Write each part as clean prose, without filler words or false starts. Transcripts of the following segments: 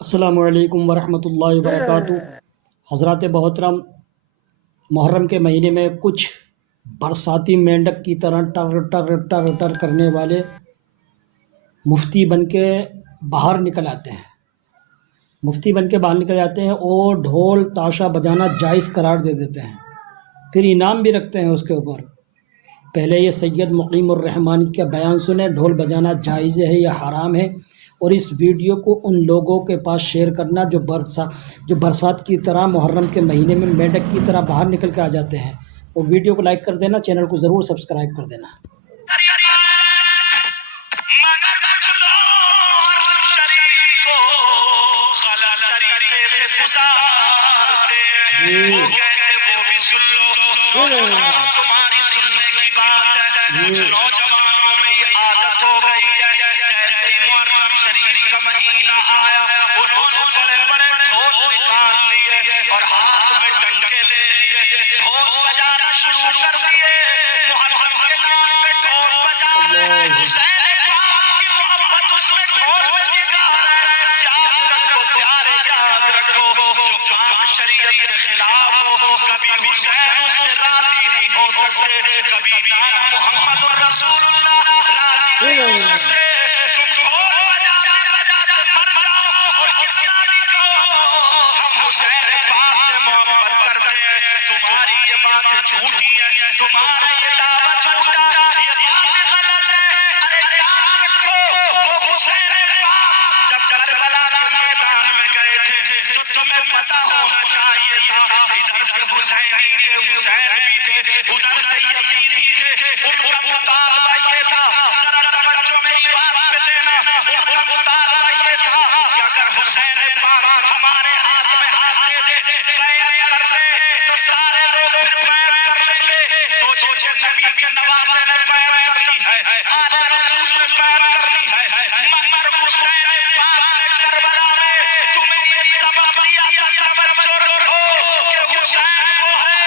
السلام علیکم ورحمۃ اللہ وبرکاتہ۔ حضرات محترم، محرم کے مہینے میں کچھ برساتی مینڈک کی طرح ٹر ٹر ٹر ٹر کرنے والے مفتی بن کے باہر نکل آتے ہیں اور ڈھول تاشا بجانا جائز قرار دے دیتے ہیں، پھر انعام بھی رکھتے ہیں اس کے اوپر۔ پہلے یہ سید مقیم الرحمانی کا بیان سنیں، ڈھول بجانا جائز ہے یا حرام ہے، اور اس ویڈیو کو ان لوگوں کے پاس شیئر کرنا جو برسات کی طرح محرم کے مہینے میں مینڈک کی طرح باہر نکل کے آ جاتے ہیں۔ وہ ویڈیو کو لائک کر دینا، چینل کو ضرور سبسکرائب کر دینا۔ تمہاری سننے کی بات ہے، نوجوانوں میں یہ عادت ہو گئی ہے، جیسے ہی محرم شریف کا مہینہ آیا انہوں نے بڑے بڑے ڈھول نکال لیے اور ہاتھ میں ڈنڈے لے لیے، ڈھول بجانا شروع کر دیے۔ محرم کے نام پہ ڈھول بجا رہے، حسین پاک کی محبت اس میں ڈھول میں دکھا رہے۔ یاد رکھو پیارے، یاد رکھو، جو کام شریعت کے خلاف ہو کبھی حسین اس سے راضی نہیں ہو سکتے، کبھی نانا محمد الرسول اللہ راضی نہیں ہو سکتے۔ تم ڈھول بجاتے بجاتے مر جاؤ اور کتنا بھی کہو ہم حسین پاک سے محبت کرتے ہیں، تمہاری یہ بات جھوٹی ہے، تمہارا یہ دعویٰ جھوٹا، یہ بات غلط ہے۔ ارے یاد رکھو وہ حسین پاک جب کربلا کے میدان میں گئے تھے تو تمہیں پتا ہونا چاہیے تھا، ادھر سے حسینی تھے، حسین بھی تھے، ادھر سے یزیدی تھے، ان کا مطالبہ یہ تھا، ذرا توجہ میری بات پہ دینا، ان کا مطالبہ یہ تھا کہ اگر حسین پاک ہمارے ہاتھ میں ہاتھ دے دے، بیعت کر لے تو سارے لوگ پھر بیعت کر لیں گے۔ سوچو کہ نبی کے نواسے نے بیعت کرنی ہے، آل رسول نے بیعت کرنی ہے، مگر حسین پاک نے کربلا میں تمہیں یہ سبق دیا تھا، توجہ رکھو کہ حسین وہ ہے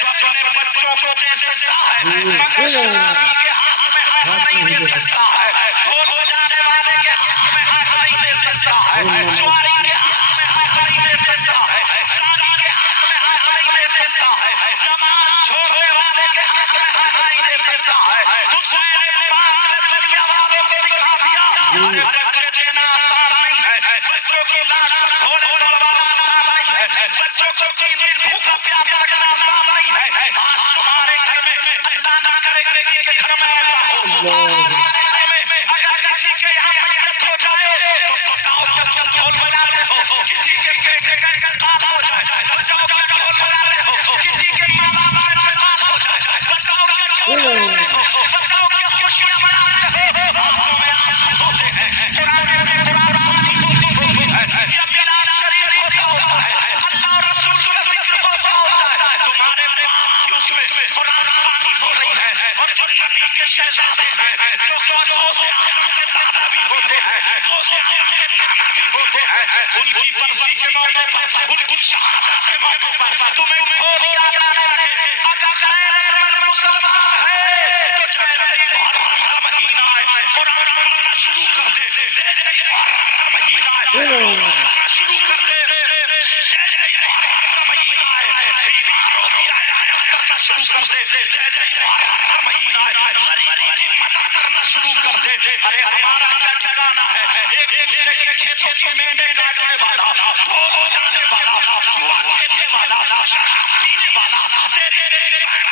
جو اپنے بچوں کو دے سکتا ہے مگر شرابی کے ہاتھ میں ہاتھ نہیں دے سکتا ہے، ڈھول بجانے والے کے ہاتھ میں ہاتھ نہیں دے سکتا ہے، چواری کے ہاتھ میں ہاتھ نہیں دے سکتا ہے، زانی کے ہاتھ میں ہاتھ نہیں دے سکتا ہے، نماز چھوڑنے والے کے ہاتھ میں ہاتھ نہیں دے سکتا ہے۔ حسین پاک نے دنیا والوں کو دکھا دیا، ارے بچے دینا آسان نہیں ہے، بچوں کی لاش پر گھوڑے دوڑوانا آسان نہیں ہے، بچوں کو بھوکا پیاسا رکھنا آسان نہیں ہے۔ آج تمہارے گھر میں اللہ نہ کرے کسی کے گھر میں ایسا ہو، آج تمہارے گھر میں اگر کسی کے یہاں میت ہو جائے تو بتاؤ کہ تم ڈھول بجاتے ہو، کسی کے بیٹے کا انتقال ہو جائے بچاؤ کہ ڈھول بجاتے ہو، کسی کے ماں باپ کا انتقال ہو جائے بتاؤ کہ ڈھول بجاتے ہو، بتاؤ کہ خوشیاں مناتے ہو، آنکھوں میں آنسو ہوتے ہیں، چرانے میں قرآن خوانی ہوتی ہے، یا میلاد شریف ہوتا ہے، اللہ اور رسول کا ذکر ہوتا ہے، تمہارے باپ کی اس میں قرآن خوانی ہو رہی ہے، اور جو نبی کے شہزادے ہیں، جو غوث اعظم کے دادا بھی ہوتے ہیں، غوث اعظم کے نانا بھی ہوتے ہیں، ان کی برسی کے موقع پر، ان کی شہادت کے موقع پر تمہیں ڈھول یاد آ رہے۔ اگر غیرت مند مسلمان ہے تو جیسے ہی محرم کا مہینہ آئے قرآن پڑھنا شروع کر دے، جیسے ہی محرم کا مہینہ آئے پڑھنا شروع کر دے، جیسے ہی محرم کا مہینہ آئے بیماروں کی عیادت کرنا شروع کر دے، جیسے ہی محرم کا مہینہ آئے غریبوں کی مدد کرنا شروع کر دے۔ ارے ہمارا کیا ٹھکانا ہے، ایک دوسرے کے کھیتوں کی مینڈے کاٹنے والا، ڈھول بجانے والا، جوا کھیلنے والا، شراب پینے والا، تیرے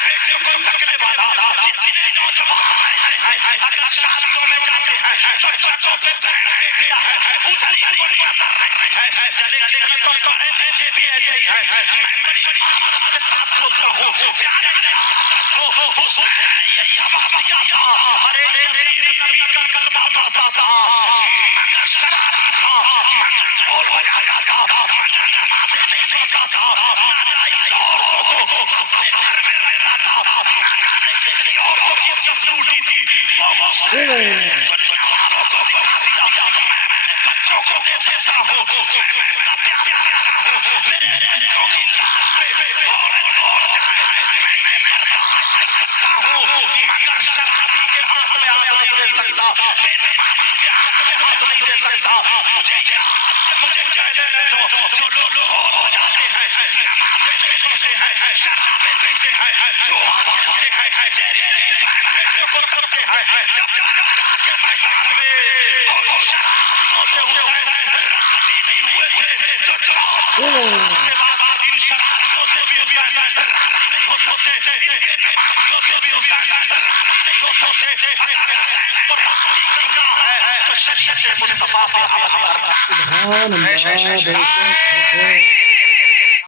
بیٹے کو ڈھکنے والا، کتنے نوجوان ایسے ہیں اگر شادیوں میں جاتے ہیں تو بچوں کے بہن بیٹیاں ہیں ادھر ہی پر نظر رہتی ہے، چلے میں تو بڑے بیٹے بھی ایسے ہی ہیں۔ میں بڑی محبت کے ساتھ بولتا ہوں، پیارے یاد رکھو حسین نے یہ سبق دیا تھا، ارے یزید نبی کا کلمہ پڑھتا تھا مگر شرابی تھا، مگر ڈھول بجاتا تھا، مگر نمازیں نہیں پڑھتا تھا، ناجائز عورتوں کو اپنے گھر میں رہتا تھا، نہ جانے کتنی عورتوں کی عزت لوٹی تھی، وہ دنیا والوں کو دکھا دیا میں بچوں کو دے سکتا ہوں، میں پیارا رہتا ہوں، میرے بچوں کی لاش پہ دوڑ جائے میں یہ برداشت کر سکتا ہوں، مگر شرابی کے ہاتھ میں ہاتھ نہیں دے سکتا، بے نمازی کے ہاتھ میں ہاتھ نہیں دے سکتا۔ مجھے یاد کہ مجھے لینے دو. جو لوگ ڈھول بجاتے ہیں نمازیں نہیں پڑھتے ہیں شرابیں پیتے ہیں جوا کھیلتے ہیں تیری بیٹے کو کرتے ہیں جب کربلا کے میدان میں ان شرابیوں سے حسین راضی نہیں ہوئے تھے جو کے بعد ان شرابیوں سے بھی حسین راضی نہیں ہو سکتے ان کے نمازیوں سے بھی حسین راضی نہیں ہو سکتے اگر حسین کو راضی کرنا ہے تو شریعت مصطفیٰ پر عمل کرنا سبحان اللہ.